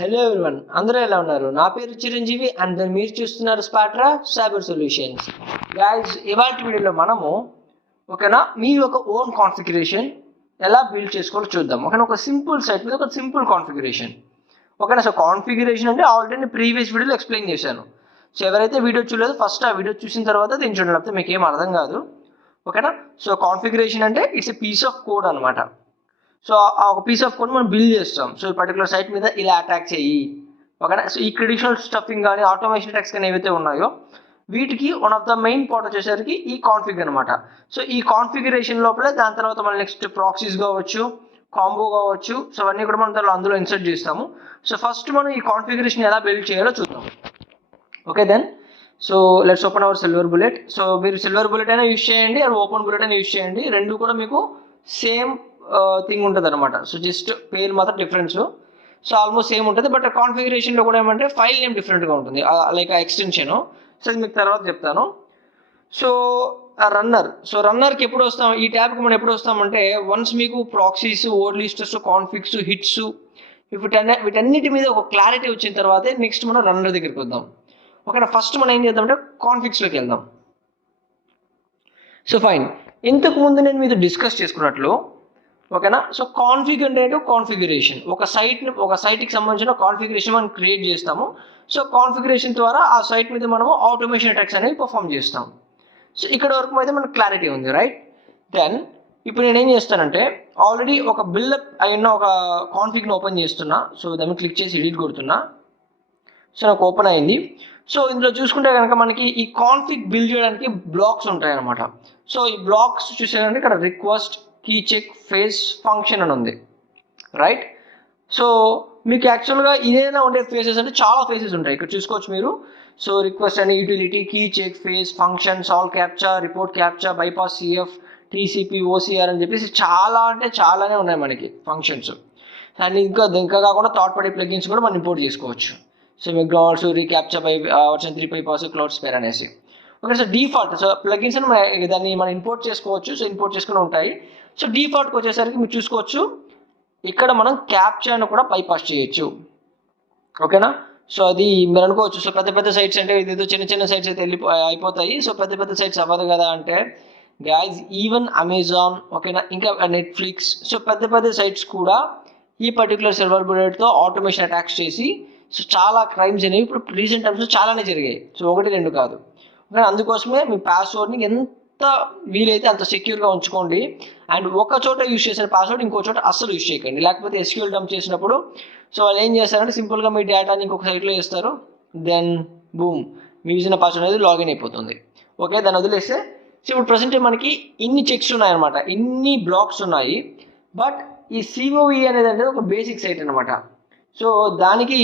Hello everyone, అందరూ ఎలా ఉన్నారు? నా పేరు చిరంజీవి అండ్ మీరు చూస్తున్నారు స్పాట్రా సైబర్ సొల్యూషన్స్. గైస్, ఇవాళ వీడియోలో మనము మీ ఒక ఓన్ కాన్ఫిగరేషన్ ఎలా బిల్డ్ చేసుకోవాలో చూద్దాం. ఒక సింపుల్ సైట్ మీద ఒక సింపుల్ కాన్ఫిగరేషన్. సో కాన్ఫిగరేషన్ అంటే ఆల్రెడీ ప్రీవియస్ వీడియోలో ఎక్స్ప్లెయిన్ చేశాను. సో ఎవరైతే వీడియో చూడలేదో ఫస్ట్ ఆ వీడియో చూసిన తర్వాత దీన్ని చూడండి, లేకపోతే మీకు ఏం అర్థం కాదు. సో కాన్ఫిగరేషన్ అంటే it's a piece of code అనమాట. సో ఆ ఒక పీస్ ఆఫ్ కోడ్ మనం బిల్డ్ చేస్తాం. సో ఈ పర్టికులర్ సైట్ మీద ఇలా అటాక్ చేయి. సో ఈ ట్రెడిషనల్ స్టఫింగ్ కానీ ఆటోమేషన్ అటాక్స్ కానీ ఏవైతే ఉన్నాయో వీటికి one of the main part వచ్చేసరికి ఈ కాన్ఫిగ్ అనమాట. సో ఈ కాన్ఫిగరేషన్ లోపలే దాని తర్వాత మనం నెక్స్ట్ ప్రాక్సీస్ కావచ్చు, కాంబో కావచ్చు, సో అవన్నీ కూడా మనం అందులో ఇన్సర్ట్ చేస్తాము. సో ఫస్ట్ మనం ఈ కాన్ఫిగరేషన్ ఎలా బిల్డ్ చేయాలో చూద్దాం. Okay then, so let's open our silver bullet. So మీరు సిల్వర్ బుల్లెట్ అయినా యూజ్ చేయండి, అది ఓపెన్ బుల్లెట్ అయినా యూజ్ చేయండి, రెండు కూడా మీకు సేమ్ థింగ్ ఉంటుంది అనమాట. సో జస్ట్ పేరు మాత్రం డిఫరెన్స్. సో ఆల్మోస్ట్ సేమ్ ఉంటుంది, బట్ కాన్ఫిగరేషన్లో కూడా ఏమంటే ఫైల్ నేమ్ డిఫరెంట్గా ఉంటుంది, లైక్ ఆ ఎక్స్టెన్షన్. సో అది మీకు తర్వాత చెప్తాను. సో రన్నర్కి ఎప్పుడు వస్తాం, ఈ ట్యాబ్కి మనం ఎప్పుడు వస్తామంటే వన్స్ మీకు ప్రాక్సీస్, ఓడ్ లిస్టర్స్, కాన్ఫిగ్స్, హిట్స్ వీటన్నిటి మీద ఒక క్లారిటీ వచ్చిన తర్వాతే నెక్స్ట్ మనం రన్నర్ దగ్గరికి వద్దాం. ఫస్ట్ మనం ఏం చేద్దామంటే కాన్ఫిగ్స్లోకి వెళ్దాం. సో ఫైన్, ఇంతకుముందు నేను మీతో డిస్కస్ చేసుకున్నట్లు సో కాన్ఫిగ్ అంటే కాన్ఫిగరేషన్. ఒక సైట్కి సంబంధించిన కాన్ఫిగరేషన్ మనం క్రియేట్ చేస్తాము. సో కాన్ఫిగరేషన్ ద్వారా ఆ సైట్ మీద మనము ఆటోమేషన్ అటాక్స్ అనేవి పర్ఫామ్ చేస్తాం. సో ఇక్కడ వరకు అయితే మనకు క్లారిటీ ఉంది, రైట్? దెన్ ఇప్పుడు నేను ఏం చేస్తానంటే ఆల్రెడీ ఒక బిల్డప్ అయిన ఒక కాన్ఫిగ్ని ఓపెన్ చేస్తున్నా. సో దాన్ని క్లిక్ చేసి ఎడిట్ కొడుతున్నా. సో నాకు ఓపెన్ అయింది. సో ఇందులో చూసుకుంటే కనుక మనకి ఈ కాన్ఫిగ్ బిల్డ్ చేయడానికి బ్లాక్స్ ఉంటాయి అనమాట. సో ఈ బ్లాక్స్ చూసేదంటే ఇక్కడ request, key check, phase, function అని ఉంది, రైట్? సో మీకు యాక్చువల్గా ఇదేనా ఉండే ఫేసెస్ అంటే చాలా ఫేసెస్ ఉంటాయి, ఇక్కడ చూసుకోవచ్చు మీరు. సో రిక్వెస్ట్ అని, utility, key check, phase, function, solve captcha, report captcha, bypass, CF, TCP, OCR అని చెప్పేసి చాలా అంటే చాలానే ఉన్నాయి మనకి ఫంక్షన్స్. అండ్ ఇంకా కాకుండా థర్డ్ పార్టీ ప్లగిన్స్ కూడా మనం ఇంపోర్ట్ చేసుకోవచ్చు. So McDonald's, reCAPTCHA by version 3 bypass, cloud spare అనేసి. సో డిఫాల్ట్, సో ప్లగిన్స్ అని దాన్ని మనం ఇంపోర్ట్ చేసుకోవచ్చు. సో ఇంపోర్ట్ చేసుకుని ఉంటాయి. సో డిఫాల్ట్కి వచ్చేసరికి మీరు చూసుకోవచ్చు, ఇక్కడ మనం క్యాప్చాను కూడా బైపాస్ చేయొచ్చు. ఓకేనా? సో అది మీరు అనుకోవచ్చు, సో పెద్ద సైట్స్ అంటే ఇదేదో చిన్న సైట్స్ అయితే అయిపోతాయి. సో పెద్ద సైట్స్ అవ్వదు కదా అంటే, గైజ్ ఈవెన్ అమెజాన్, ఓకేనా, ఇంకా నెట్ఫ్లిక్స్, సో పెద్ద సైట్స్ కూడా ఈ పర్టికులర్ సిల్వర్ బుల్లెట్తో ఆటోమేషన్ అటాక్స్ చేసి సో చాలా క్రైమ్స్ అనేవి ఇప్పుడు రీసెంట్ టైమ్స్లో చాలానే జరిగాయి. సో 1-2 కాదు. ఓకే, అందుకోసమే మీ పాస్వర్డ్ని ఎంత వీలైతే అంత సెక్యూర్గా ఉంచుకోండి. అండ్ ఒక చోట యూజ్ చేసిన పాస్వర్డ్ ఇంకో చోట అస్సలు యూజ్ చేయకండి. లేకపోతే ఎస్క్యూఎల్ డంప్ చేసినప్పుడు సో వాళ్ళు ఏం చేస్తారంటే సింపుల్గా మీ డేటాని ఇంకొక సైట్లో వేస్తారు. దెన్ బూమ్, మీ యూజ్ అయిన పాస్వర్డ్ అనేది లాగిన్ అయిపోతుంది. ఓకే, దాన్ని వదిలేస్తే సో ఇప్పుడు ప్రజెంట్ మనకి ఇన్ని చెక్స్ ఉన్నాయన్నమాట, ఇన్ని బ్లాక్స్ ఉన్నాయి. బట్ ఈ సిఓఈ అనేది ఒక బేసిక్ సైట్ అనమాట. సో దానికి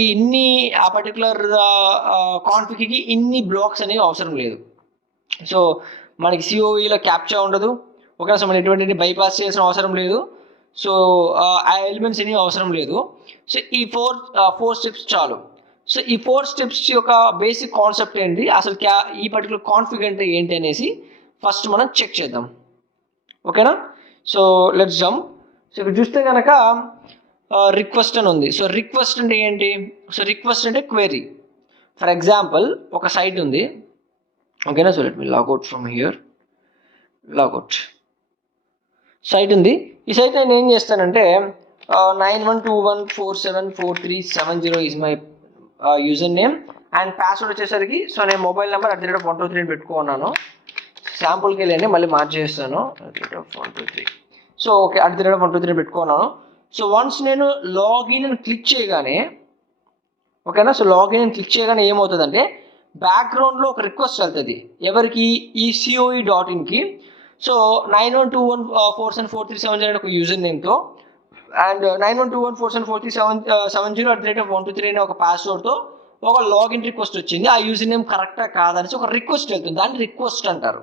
ఆ పర్టికులర్ కాన్ఫిగ్కి ఇన్ని బ్లాక్స్ అనేవి అవసరం లేదు. సో మనకి సిఓఈలో క్యాప్చా ఉండదు. ఓకే, సో మనం ఎటువంటి బైపాస్ చేయాల్సిన అవసరం లేదు. సో ఆ ఎలిమెంట్స్ అనేవి అవసరం లేదు. సో ఈ ఫోర్ స్టెప్స్ చాలు. సో ఈ 4 స్టెప్స్ యొక్క బేసిక్ కాన్సెప్ట్ ఏంటి, అసలు ఈ పర్టికులర్ కాన్ఫిగ్ అంటే ఏంటి అనేసి ఫస్ట్ మనం చెక్ చేద్దాం. ఓకేనా? So let's jump. సో ఇక్కడ చూస్తే కనుక రిక్వెస్ట్ అని ఉంది. సో రిక్వెస్ట్ అంటే ఏంటి? సో రిక్వెస్ట్ అంటే క్వెరీ. ఫర్ ఎగ్జాంపుల్ ఒక సైట్ ఉంది, ఓకేనా. So let me logout from here. Logout site ఉంది. ఈ సైట్ నేను ఏం చేస్తానంటే 9121474370 is my user name and password వచ్చేసరికి సో నేను మొబైల్ నెంబర్ @123 అని పెట్టుకున్నాను. శాంపుల్కి వెళ్ళండి, మళ్ళీ మార్చేస్తాను. @123. సో ఓకే, @123 పెట్టుకున్నాను. సో వన్స్ నేను లాగిన్ అని క్లిక్ చేయగానే, ఓకేనా, సో లాగిన్ అని క్లిక్ చేయగానే ఏమవుతుందంటే బ్యాక్గ్రౌండ్లో ఒక రిక్వెస్ట్ వెళ్తుంది. ఎవరికి? ఈ COE.inకి. సో 9121474370 అనే ఒక యూజర్ నేమ్తో అండ్ 9121474370 అనే ఒక పాస్వర్డ్తో ఒక లాగిన్ రిక్వెస్ట్ వచ్చింది. ఆ యూజర్ నేమ్ కరెక్టా కాదనేసి ఒక రిక్వెస్ట్ వెళ్తుంది. దాన్ని రిక్వెస్ట్ అంటారు.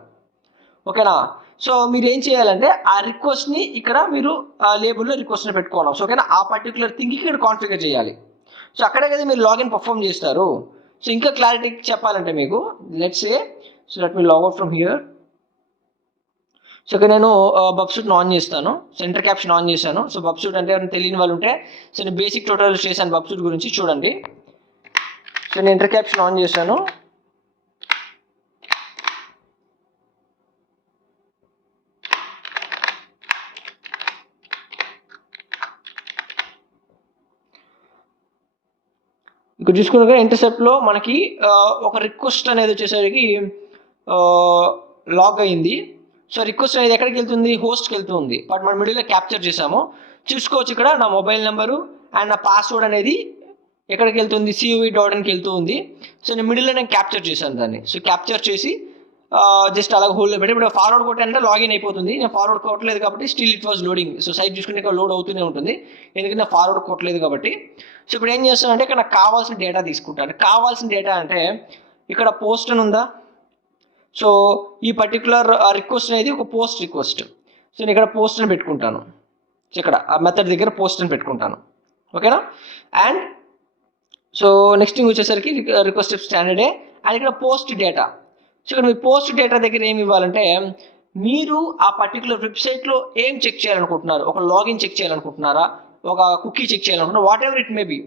ఓకేనా? సో మీరు ఏం చేయాలంటే ఆ రిక్వెస్ట్ని ఇక్కడ మీరు లేబుల్లో రిక్వెస్ట్ని పెట్టుకోవాలి. సో ఓకేనా, ఆ పర్టికులర్ థింగ్కి ఇక్కడ కాన్ఫిగర్ చేయాలి. సో అక్కడే కదా మీరు లాగిన్ పర్ఫామ్ చేస్తారు. సో ఇంకా క్లారిటీ చెప్పాలంటే మీకు let's say, so let me log out from here. So ఇక్కడ నేను బబ్సూట్ని ఆన్ చేస్తాను. సో ఇంటర్ క్యాప్షన్ ఆన్ చేశాను. సో బబ్సూట్ అంటే తెలియని వాళ్ళు ఉంటే సో నేను బేసిక్ ట్యూటోరియల్స్ చేశాను బబ్సూట్ గురించి, చూడండి. సో నేను ఇంటర్ క్యాప్షన్ ఆన్ చేశాను. ఇక్కడ చూసుకున్నాక ఇంటర్సెప్ట్లో మనకి ఒక రిక్వెస్ట్ అనేది వచ్చేసరికి లాగ్ అయింది. సో రిక్వెస్ట్ అనేది ఎక్కడికి వెళ్తుంది, హోస్ట్కి వెళ్తుంది. బట్ మనం మిడిల్లో క్యాప్చర్ చేసాము. చూసుకోవచ్చు ఇక్కడ నా మొబైల్ నెంబరు అండ్ నా పాస్వర్డ్ అనేది ఎక్కడికి వెళ్తుంది, COV.inకి వెళ్తూ ఉంది. సో నేను మిడిల్లో నేను క్యాప్చర్ చేశాను దాన్ని. సో క్యాప్చర్ చేసి జస్ట్ అలా హోల్డ్లో పెట్టి ఇప్పుడు ఫార్వర్డ్ కొట్టానంటే లాగిన్ అయిపోతుంది. నేను ఫార్వర్డ్ కొట్టలేదు కాబట్టి still it was loading. So site చూసుకుంటే ఇక్కడ లోడ్ అవుతూనే ఉంటుంది, ఎందుకంటే నేను ఫార్వర్డ్ కొట్టలేదు కాబట్టి. సో ఇప్పుడు ఏం చేస్తానంటే ఇక్కడ నాకు కావాల్సిన డేటా తీసుకుంటాను. కావాల్సిన డేటా అంటే ఇక్కడ పోస్ట్ అని ఉందా. సో ఈ పర్టికులర్ రిక్వెస్ట్ అనేది ఒక పోస్ట్ రిక్వెస్ట్. సో నేను ఇక్కడ పోస్ట్ అని పెట్టుకుంటాను. సో ఇక్కడ ఆ మెథడ్ దగ్గర పోస్ట్ అని పెట్టుకుంటాను. ఓకేనా. అండ్ సో నెక్స్ట్ థింగ్ వచ్చేసరికి రిక్వెస్ట్ స్టాండర్డే అండ్ ఇక్కడ పోస్ట్ డేటా. సో ఇక్కడ మీ పోస్ట్ డేటా దగ్గర ఏమి ఇవ్వాలంటే మీరు ఆ పర్టికులర్ వెబ్సైట్లో ఏం చెక్ చేయాలనుకుంటున్నారు, ఒక లాగిన్ చెక్ చేయాలనుకుంటున్నారా, ఒక కుకీ చెక్ చేయాలనుకుంటున్నారు, whatever it may be.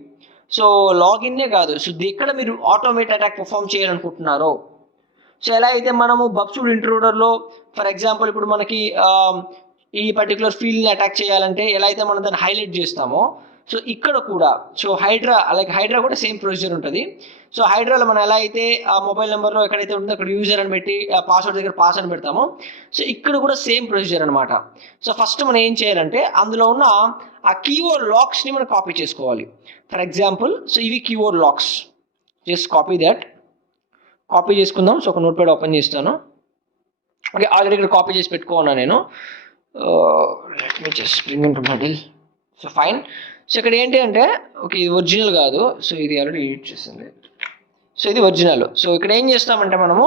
So లాగిన్నే కాదు, సో ఎక్కడ మీరు ఆటోమేట్ అటాక్ పర్ఫామ్ చేయాలనుకుంటున్నారో. సో ఎలా అయితే మనము బబ్సూట్ ఇంట్రూడర్లో ఫర్ ఎగ్జాంపుల్ ఇప్పుడు మనకి ఈ పర్టికులర్ ఫీల్డ్ని అటాక్ చేయాలంటే ఎలా అయితే మనం దాన్ని హైలైట్ చేస్తామో, సో ఇక్కడ కూడా సో హైడ్రా కూడా సేమ్ ప్రొసీజర్ ఉంటుంది. సో హైడ్రాలో మనం ఎలా అయితే ఆ మొబైల్ నెంబర్లో ఎక్కడైతే ఉంటుందో అక్కడ యూజర్ అని పెట్టి పాస్వర్డ్ దగ్గర పాస్ అని పెడతామో, సో ఇక్కడ కూడా సేమ్ ప్రొసీజర్ అనమాట. సో ఫస్ట్ మనం ఏం చేయాలంటే అందులో ఉన్న ఆ కీవర్డ్ లాక్స్ని మనం కాపీ చేసుకోవాలి. ఫర్ ఎగ్జాంపుల్ సో ఇవి keyword logs, just copy that. Copy చేసుకుందాం. సో ఒక నోట్ ప్యాడ్ ఓపెన్ చేస్తాను. ఓకే, ఆల్రెడీ ఇక్కడ కాపీ చేసి పెట్టుకున్నాను నేను. Let me just bring in to middle. So fine. So ఇక్కడ ఏంటి అంటే ఓకే ఇది ఒరిజినల్ కాదు, సో ఇది ఆల్రెడీ ఎడిట్ చేసింది. సో ఇది ఒరిజినల్. సో ఇక్కడ ఏం చేస్తామంటే మనము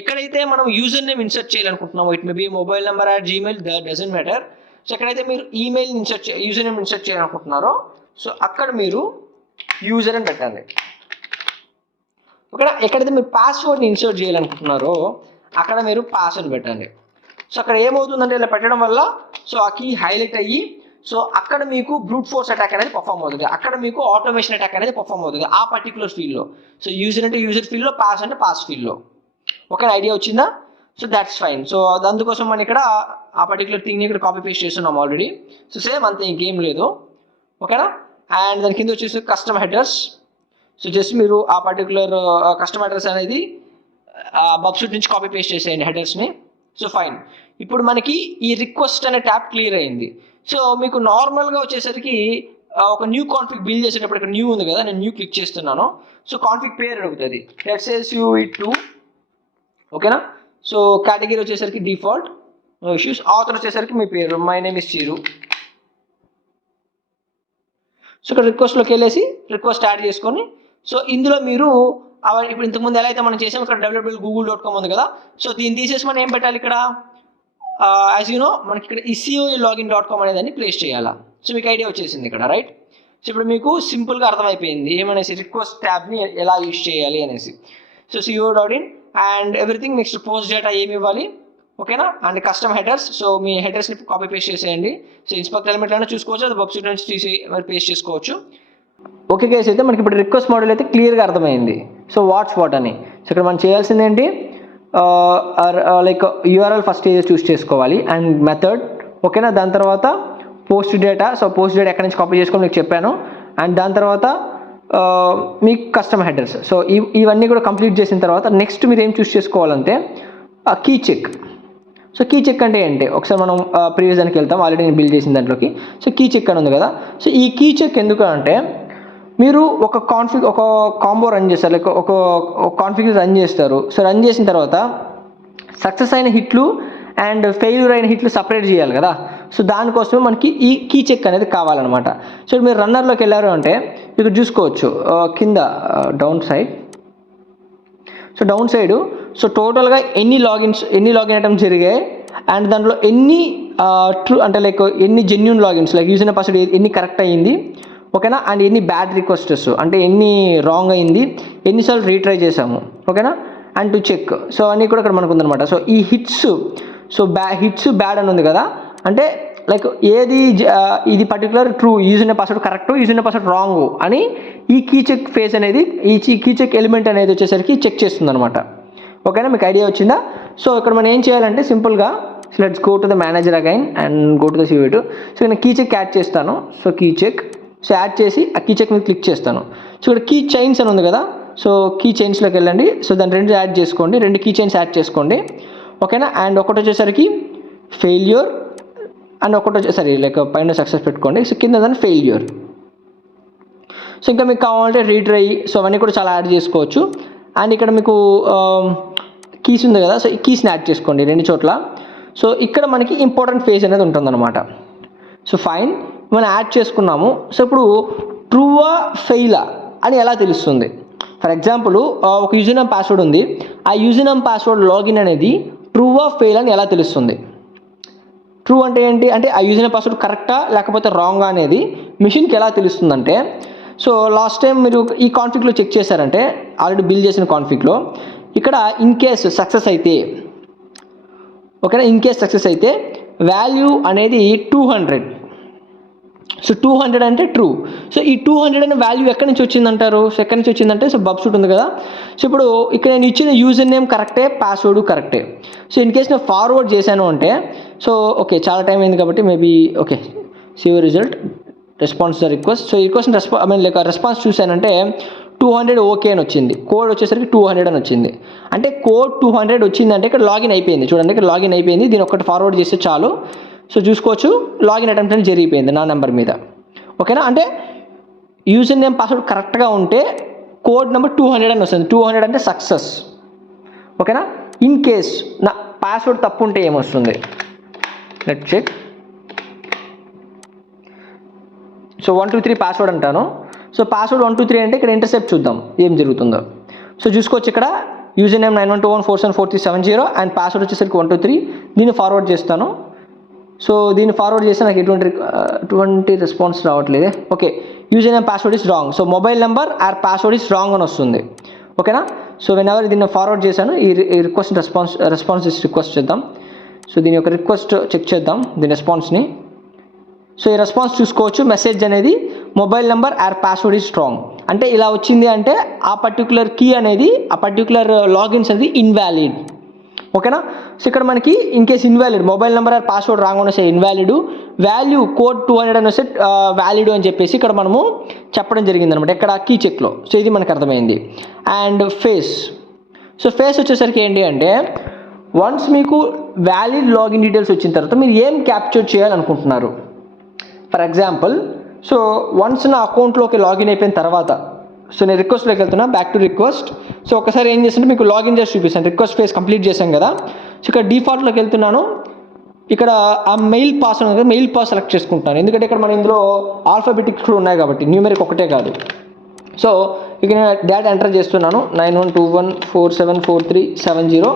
ఎక్కడైతే మనం యూజర్ నేమ్ ఇన్సర్ట్ చేయాలనుకుంటున్నామో, it may be mobile number @gmail, that doesn't matter. So ఎక్కడైతే మీరు ఈమెయిల్ యూజర్ నేమ్ ఇన్సర్ట్ చేయాలనుకుంటున్నారో సో అక్కడ మీరు యూజర్ అని పెట్టండి. ఓకేనా. ఎక్కడైతే మీరు పాస్వర్డ్ని ఇన్సర్ట్ చేయాలనుకుంటున్నారో అక్కడ మీరు పాస్ అని పెట్టండి. సో అక్కడ ఏమవుతుందంటే ఇలా పెట్టడం వల్ల సో ఆ కీ హైలైట్ అయ్యి సో అక్కడ మీకు బ్రూట్ ఫోర్స్ అటాక్ అనేది పర్ఫామ్ అవుతుంది, అక్కడ మీకు ఆటోమేషన్ అటాక్ అనేది పర్ఫామ్ అవుతుంది ఆ పర్టికులర్ ఫీల్డ్లో. సో యూజర్ అంటే యూజర్ ఫీల్డ్లో, పాస్ అంటే పాస్ ఫీల్డ్లో. ఓకే, ఐడియా వచ్చిందా. So that's fine. సో అందుకోసం మనం ఇక్కడ ఆ పర్టికులర్ థింగ్ని ఇక్కడ కాపీ పేస్ట్ చేస్తున్నాం ఆల్రెడీ. సో సేమ్ అంతే, ఇంకేం లేదు. ఓకేనా. అండ్ దాని కింద వచ్చేసి కస్టమ్ హెడర్స్. సో జస్ట్ మీరు ఆ పర్టికులర్ కస్టమ్ హెడర్స్ అనేది బబ్సూట్ నుంచి కాపీ పేస్ట్ చేసేయండి హెడర్స్ని. So fine. ఇప్పుడు మనకి ఈ రిక్వెస్ట్ అనే ట్యాబ్ క్లియర్ అయింది. సో మీకు నార్మల్గా వచ్చేసరికి ఒక న్యూ కాన్ఫిగ్ బిల్డ్ చేసేటప్పుడు ఇక్కడ న్యూ ఉంది కదా, నేను న్యూ క్లిక్ చేస్తున్నాను. సో కాన్ఫిగ్ పేరు అడుగుతుంది, లెట్స్ సే UV2. ఓకేనా. సో కేటగిరీ వచ్చేసరికి డిఫాల్ట్, నో ఇష్యూస్. ఆథర్ వచ్చేసరికి మీ పేరు, my name is Chiru. So ఇక్కడ రిక్వెస్ట్లోకి వెళ్ళేసి రిక్వెస్ట్ యాడ్ చేసుకొని సో ఇందులో మీరు ఇప్పుడు ఇంతకుముందు ఎలా అయితే మనం చేసాము ఇక్కడ www.google.com ఉంది కదా, సో దీన్ని తీసేసి మనం ఏం పెట్టాలి ఇక్కడ యాజ్ యూ నో మనకి ఇక్కడ COE-login.com అనేదాన్ని ప్లేస్ చేయాలా. సో మీకు ఐడియా వచ్చేసింది ఇక్కడ, రైట్. సో ఇప్పుడు మీకు సింపుల్గా అర్థమైపోయింది ఏమనేసి రిక్వెస్ట్ ట్యాబ్ని ఎలా యూజ్ చేయాలి అనేసి. So COE.in and everything. Next post data ఏమి ఇవ్వాలి, ఓకేనా. And custom headers. సో మీ హెడర్స్ని కాపీ పేస్ట్ చేసేయండి. సో ఇన్స్పెక్ట్ ఎలిమెంట్ అయినా చూసుకోవచ్చు, అది బబ్సూట్ నుంచి తీసి మరి పేస్ట్ చేసుకోవచ్చు. ఓకే గైస్, అయితే మనకి ఇప్పుడు రిక్వెస్ట్ మోడల్ అయితే క్లియర్గా అర్థమైంది. సో వాట్ అని. సో ఇక్కడ మనం చేయాల్సింది ఏంటి, లైక్ URL ఫస్ట్ చూస్ చేసుకోవాలి అండ్ మెథడ్, ఓకేనా. దాని తర్వాత post data. So post data ఎక్కడి నుంచి కాపీ చేసుకొని మీకు చెప్పాను. అండ్ దాని తర్వాత మీకు కస్టమ్ హెడర్స్. సో ఇవన్నీ కూడా కంప్లీట్ చేసిన తర్వాత నెక్స్ట్ మీరు ఏం చూస్ చేసుకోవాలంటే key check. So key check అంటే ఏంటి, ఒకసారి మనం ప్రీవియస్ దానికి వెళ్తాం, ఆల్రెడీ నేను బిల్డ్ చేసిన దాంట్లోకి. సో కీ చెక్ అని ఉంది కదా. సో ఈ కీ చెక్ ఎందుకు అంటే మీరు ఒక కాంబో రన్ చేస్తారు, లైక్ ఒక కాన్ఫిగ్ రన్ చేస్తారు. సో రన్ చేసిన తర్వాత సక్సెస్ అయిన హిట్లు అండ్ ఫెయిల్యూర్ అయిన హిట్లు సపరేట్ చేయాలి కదా. సో దానికోసమే మనకి ఈ కీ చెక్ అనేది కావాలన్నమాట. సో మీరు రన్నర్లోకి వెళ్ళారు అంటే ఇక్కడ చూసుకోవచ్చు కింద డౌన్ సైడ్ సో టోటల్గా ఎన్ని లాగిన్ ఐటమ్స్ జరిగాయి అండ్ దాంట్లో ఎన్ని ట్రూ అంటే లైక్ ఎన్ని genuine logins, like user password ఎన్ని కరెక్ట్ అయ్యింది, ఓకేనా. అండ్ ఎన్ని బ్యాడ్ రిక్వెస్టెస్ అంటే ఎన్ని రాంగ్ అయింది, ఎన్నిసార్లు రీట్రై చేసాము, ఓకేనా. And to check. సో అన్నీ కూడా ఇక్కడ మనకు ఉందన్నమాట. సో ఈ హిట్స్ సో హిట్స్ బ్యాడ్ అని ఉంది కదా, అంటే లైక్ ఏది ఇది particular true, user name password correct, user name password wrong అని ఈ కీ చెక్ ఫేస్ అనేది, ఈ కీ చెక్ ఎలిమెంట్ అనేది వచ్చేసరికి చెక్ చేస్తుంది అనమాట. ఓకేనా, మీకు ఐడియా వచ్చిందా? సో ఇక్కడ మనం ఏం చేయాలంటే సింపుల్గా let's go to the manager again and go to the CV2. So నేను కీ చెక్ యాడ్ చేస్తాను. So key check, so add చేసి ఆ కీ చెక్ మీద క్లిక్ చేస్తాను. సో ఇక్కడ కీ చైన్స్ అని ఉంది కదా, సో కీ చైన్స్లోకి వెళ్ళండి. సో దాన్ని 2 యాడ్ చేసుకోండి, 2 కీ చైన్స్ యాడ్ చేసుకోండి. ఓకేనా, అండ్ ఒకటి వచ్చేసరికి ఫెయిల్యూర్ అండ్ ఒకటి వచ్చేసరి లైక్ పైన సక్సెస్ పెట్టుకోండి. సో కింద దాన్ని ఫెయిల్యూర్. సో ఇంకా మీకు కావాలంటే రీట్రై, సో అవన్నీ కూడా చాలా యాడ్ చేసుకోవచ్చు. అండ్ ఇక్కడ మీకు కీస్ ఉంది కదా, సో ఈ కీస్ని యాడ్ చేసుకోండి 2 చోట్ల. సో ఇక్కడ మనకి ఇంపార్టెంట్ ఫేజ్ అనేది ఉంటుందన్నమాట. సో ఫైన్, మనం యాడ్ చేసుకున్నాము. సో ఇప్పుడు ట్రూవా ఫెయిలా అని ఎలా తెలుస్తుంది? ఫర్ ఎగ్జాంపుల్ ఒక యూజర్ నేమ్ పాస్వర్డ్ ఉంది, ఆ యూజర్ నేమ్ పాస్వర్డ్ లాగిన్ అనేది ట్రూవా ఫెయిల్ అని ఎలా తెలుస్తుంది? ట్రూ అంటే ఏంటి అంటే ఆ యూజర్ నేమ్ పాస్వర్డ్ కరెక్టా లేకపోతే రాంగా అనేది మిషన్కి ఎలా తెలుస్తుందంటే, సో లాస్ట్ టైం మీరు ఈ కాన్ఫిగ్లో చెక్ చేశారంటే, ఆల్రెడీ బిల్డ్ చేసిన కాన్ఫిగ్లో ఇక్కడ ఇన్ కేస్ సక్సెస్ అయితే, ఓకేనా, ఇన్ కేస్ సక్సెస్ అయితే వాల్యూ అనేది 200. సో 200 అంటే ట్రూ. సో ఈ 200 అనే వాల్యూ ఎక్కడి నుంచి వచ్చిందంటారు? సో ఎక్కడి నుంచి వచ్చిందంటే, సో బబ్ సూట్ ఉంది కదా, సో ఇప్పుడు ఇక్కడ నేను ఇచ్చిన యూజర్ నేమ్ కరెక్టే, పాస్వర్డ్ కరెక్టే. సో ఇన్ కేస్ నేను ఫార్వర్డ్ చేశాను అంటే, సో ఓకే చాలా టైం అయింది కాబట్టి maybe okay save result response the request. So ఈ రిక్వెస్ట్ రెస్పాన్స్ చూశానంటే 200 ఓకే అని వచ్చింది, కోడ్ వచ్చేసరికి 200 అని వచ్చింది. అంటే కోడ్ 200 వచ్చిందంటే ఇక్కడ లాగిన్ అయిపోయింది. చూడండి ఇక్కడ లాగిన్ అయిపోయింది, దీని ఒక్కటి ఫార్వర్డ్ చేస్తే చాలు. సో చూసుకోవచ్చు లాగిన్ అటెంప్ట్ అనేది జరిగిపోయింది నా నెంబర్ మీద. ఓకేనా, అంటే యూజర్ నేమ్ పాస్వర్డ్ కరెక్ట్గా ఉంటే కోడ్ నెంబర్ 200 అని వస్తుంది. 200 అంటే సక్సెస్. ఓకేనా, ఇన్ కేస్ నా పాస్వర్డ్ తప్పు ఉంటే ఏమొస్తుంది? Let check. సో 123 పాస్వర్డ్ అంటాను. సో పాస్వర్డ్ 123 అంటే ఇక్కడ ఇంటర్సెప్ట్ చూద్దాం ఏం జరుగుతుందో. సో చూసుకోవచ్చు ఇక్కడ యూజర్ నేమ్ 9121474370 అండ్ పాస్వర్డ్ వచ్చేసరికి 123. దీన్ని ఫార్వర్డ్ చేస్తాను. సో దీన్ని ఫార్వర్డ్ చేస్తే నాకు ఎటువంటి రెస్పాన్స్ రావట్లేదు. Okay, user name password is wrong. So mobile number are password is wrong అని వస్తుంది. ఓకేనా, సో వెనెవర్ దీన్ని ఫార్వర్డ్ చేశాను, ఈ రిక్వెస్ట్ రెస్పాన్స్ రిక్వెస్ట్ చేద్దాం. సో దీని యొక్క రిక్వెస్ట్ చెక్ చేద్దాం, దీని రెస్పాన్స్ని. సో ఈ రెస్పాన్స్ చూసుకోవచ్చు, మెసేజ్ అనేది mobile number are password is strong అంటే ఇలా వచ్చింది. అంటే ఆ పర్టికులర్ కీ అనేది, ఆ పర్టికులర్ లాగిన్స్ అనేది ఇన్వాలిడ్. ఓకేనా, సో ఇక్కడ మనకి in case invalid, mobile number are password wrong అని వస్తే ఇన్వాలిడ్, వాల్యూ కోడ్ 200 అని వస్తే వ్యాలిడ్ అని చెప్పేసి ఇక్కడ మనము చెప్పడం జరిగింది అనమాట ఇక్కడ కీ చెక్లో. సో ఇది మనకు అర్థమైంది. అండ్ ఫేస్, సో ఫేస్ వచ్చేసరికి ఏంటి అంటే, వన్స్ మీకు వ్యాలిడ్ లాగిన్ డీటెయిల్స్ వచ్చిన తర్వాత మీరు ఏం క్యాప్చర్ చేయాలనుకుంటున్నారు? ఫర్ ఎగ్జాంపుల్, సో వన్స్ నా అకౌంట్లోకి లాగిన్ అయిపోయిన తర్వాత, సో నేను రిక్వెస్ట్లోకి వెళ్తున్నా, బ్యాక్ టు రిక్వెస్ట్. సో ఒకసారి ఏం చేస్తుంటే మీకు లాగిన్ చేసి చూపిస్తాను. రిక్వెస్ట్ ఫేస్ కంప్లీట్ చేశాం కదా, సో ఇక్కడ డిఫాల్ట్లోకి వెళ్తున్నాను. ఇక్కడ ఆ మెయిల్ పాస్ ఉంది కదా, మెయిల్ పాస్ సెలెక్ట్ చేసుకుంటాను. ఎందుకంటే ఇక్కడ మన ఇందులో ఆల్ఫాబెటిక్స్ కూడా ఉన్నాయి కాబట్టి, న్యూమెరిక్ ఒకటే కాదు. సో ఇక్కడ నేను డేటా ఎంటర్ చేస్తున్నాను 9121474370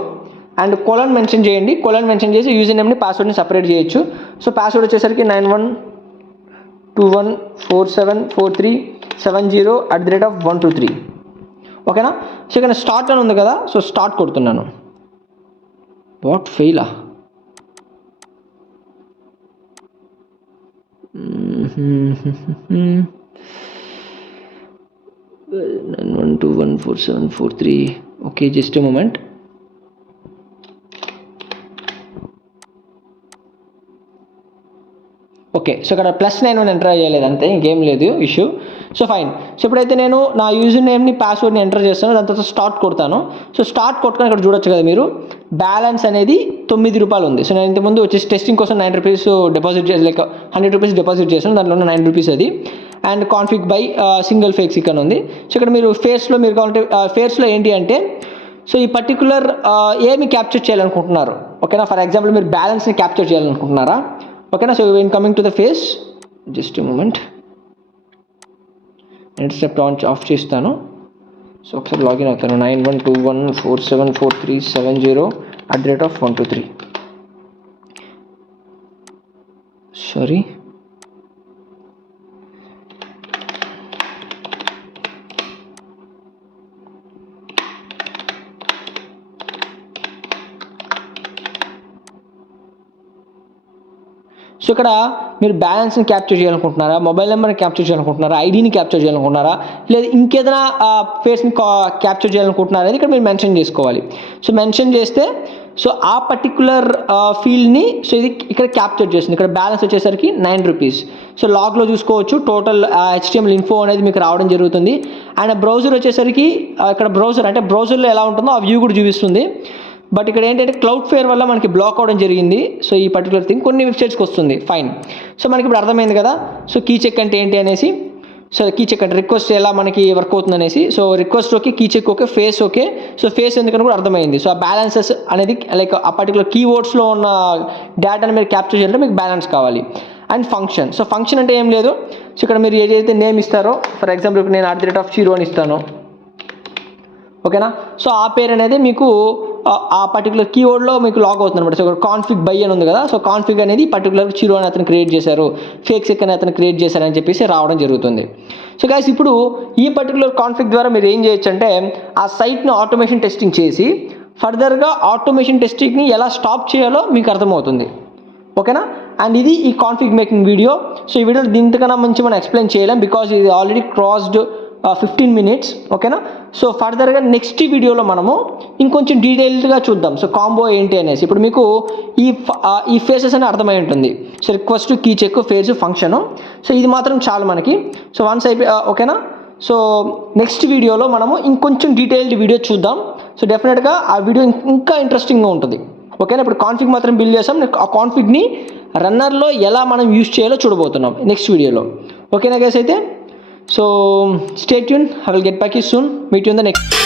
అండ్ కొలన్ మెన్షన్ చేయండి. కొలన్ మెన్షన్ చేసి యూజర్ నేమ్ని పాస్వర్డ్ని సపరేట్ చేయొచ్చు. సో పాస్వర్డ్ వచ్చేసరికి 9121474370 ఓకేనా. సో ఇక్కడ స్టార్ట్ అని ఉంది కదా, సో స్టార్ట్ కొడుతున్నాను. వాట్ ఫెయిలా? 91214743 okay, just a moment. Okay, so ఇక్కడ +91 ఎంటర్ అయ్యలేదు, అంతే, ఇంకేం లేదు ఇష్యూ. So fine. సో ఇప్పుడైతే నేను నా యూజర్ నేమ్ని పాస్వర్డ్ని ఎంటర్ చేస్తాను, దాని తర్వాత స్టార్ట్ కొడతాను. సో స్టార్ట్ కొట్టుకొని ఇక్కడ చూడొచ్చు కదా మీరు, బ్యాలెన్స్ అనేది 9 రూపాయలు ఉంది. సో నేను ఇంతకుముందు వచ్చేసి టెస్టింగ్ కోసం 9 రూపీస్ డిపాజిట్ చేసి, లైక్ 100 రూపీస్ డిపాజిట్ చేసాను, దాంట్లో 9 రూపీస్ అది. And config by single fake ఇక్కడ ఉంది. సో ఇక్కడ మీరు ఫేర్స్లో మీరు కావాలంటే ఫేర్స్లో ఏంటి అంటే, సో ఈ పర్టికులర్ ఏమి క్యాప్చర్ చేయాలనుకుంటున్నారు? ఓకేనా, ఫర్ ఎగ్జాంపుల్ మీరు బ్యాలెన్స్ని క్యాప్చర్ చేయాలనుకుంటున్నారా? ఓకేనా, so when coming to the phase, just a moment, intercept off చేస్తాను. సో ఒకసారి లాగిన్ అవుతాను 9121474370 సారీ. సో ఇక్కడ మీరు బ్యాలెన్స్ని క్యాప్చర్ చేయాలనుకుంటున్నారా, మొబైల్ నెంబర్ని క్యాప్చర్ చేయాలనుకుంటున్నారా, ఐడిని క్యాప్చర్ చేయాలనుకుంటున్నారా, లేదా ఇంకేదైనా ఫేస్ని క్యాప్చర్ చేయాలనుకుంటున్నారా అనేది ఇక్కడ మీరు మెన్షన్ చేసుకోవాలి. సో మెన్షన్ చేస్తే సో ఆ పర్టికులర్ ఫీల్డ్ని సో ఇది ఇక్కడ క్యాప్చర్ చేస్తుంది. ఇక్కడ బ్యాలెన్స్ వచ్చేసరికి 9 రూపీస్. సో లాగ్లో చూసుకోవచ్చు టోటల్ HTML ఇన్ఫో అనేది మీకు రావడం జరుగుతుంది. అండ్ బ్రౌజర్ వచ్చేసరికి ఇక్కడ బ్రౌజర్లో ఎలా ఉంటుందో ఆ వ్యూ కూడా చూపిస్తుంది. బట్ ఇక్కడ ఏంటంటే క్లౌడ్ఫేర్ వల్ల మనకి బ్లాక్ అవ్వడం జరిగింది. సో ఈ పర్టికులర్ థింగ్ కొన్ని వెబ్సైట్స్కి వస్తుంది, ఫైన్. సో మనకి ఇప్పుడు అర్థమైంది కదా. సో కీ చెక్ అంటే ఏంటి అనేసి. సో కీ చెక్ అంటే రిక్వెస్ట్ ఎలా మనకి వర్క్ అవుతుంది అనేసి. So request okay, key check okay, phase okay. So phase ఎందుకని కూడా అర్థమైంది. సో ఆ బ్యాలెన్సెస్ అనేది లైక్ ఆ పర్టికులర్ కీవర్డ్స్లో ఉన్న డేటాని మీరు క్యాప్చర్ చేయాలంటే మీకు బ్యాలెన్స్ కావాలి. And function. సో ఫంక్షన్ అంటే ఏం లేదు. సో ఇక్కడ మీరు ఏదైతే నేమ్ ఇస్తారో, ఫర్ ఎగ్జాంపుల్ నేను @0 అని ఇస్తాను, ఓకేనా. సో ఆ పేరు అనేది మీకు ఆ పర్టికులర్ కీవర్డ్లో మీకు లాగ్ అవుతుంది అనమాట. సో ఇక్కడ కాన్ఫిగ్ బై అని ఉంది కదా. సో కాన్ఫిగ్ అనేది పర్టికులర్ చిరు అని అతను క్రియేట్ చేశారు, ఫేక్ సెక్ అని అతను క్రియేట్ చేశారని చెప్పేసి రావడం జరుగుతుంది. సో గైస్ ఇప్పుడు ఈ పర్టికులర్ కాన్ఫిగ్ ద్వారా మీరు ఏం చేయొచ్చు అంటే ఆ సైట్ని ఆటోమేషన్ టెస్టింగ్ చేసి ఫర్దర్గా ఆటోమేషన్ టెస్టింగ్ని ఎలా స్టాప్ చేయాలో మీకు అర్థమవుతుంది, ఓకేనా. అండ్ ఇది ఈ కాన్ఫిగ్ మేకింగ్ వీడియో. సో ఈ వీడియోలో దీనికన్నా మంచి మనం ఎక్స్ప్లెయిన్ చేయలేం బికాజ్ ఇది ఆల్రెడీ క్రాస్డ్ 15 minutes, ఓకేనా. సో ఫర్దర్గా నెక్స్ట్ వీడియోలో మనము ఇంకొంచెం డీటెయిల్డ్గా చూద్దాం. సో కాంబో ఏంటి అనేసి. ఇప్పుడు మీకు ఈ ఫేసెస్ అని అర్థమై ఉంటుంది. So request, key check, phase, function. So ఇది మాత్రం చాలు మనకి. సో వన్స్ ఓకేనా. సో నెక్స్ట్ వీడియోలో మనము ఇంకొంచెం డీటెయిల్డ్ వీడియో చూద్దాం. సో డెఫినెట్గా ఆ వీడియో ఇంకా ఇంట్రెస్టింగ్గా ఉంటుంది, ఓకేనా. ఇప్పుడు కాన్ఫిగ్ మాత్రం బిల్డ్ చేస్తాం, ఆ కాన్ఫిగ్ని రన్నర్లో ఎలా మనం యూజ్ చేయాలో చూడబోతున్నాం నెక్స్ట్ వీడియోలో, ఓకేనా గైస్. అయితే so stay tuned. I will get back to you soon. Meet you in the next.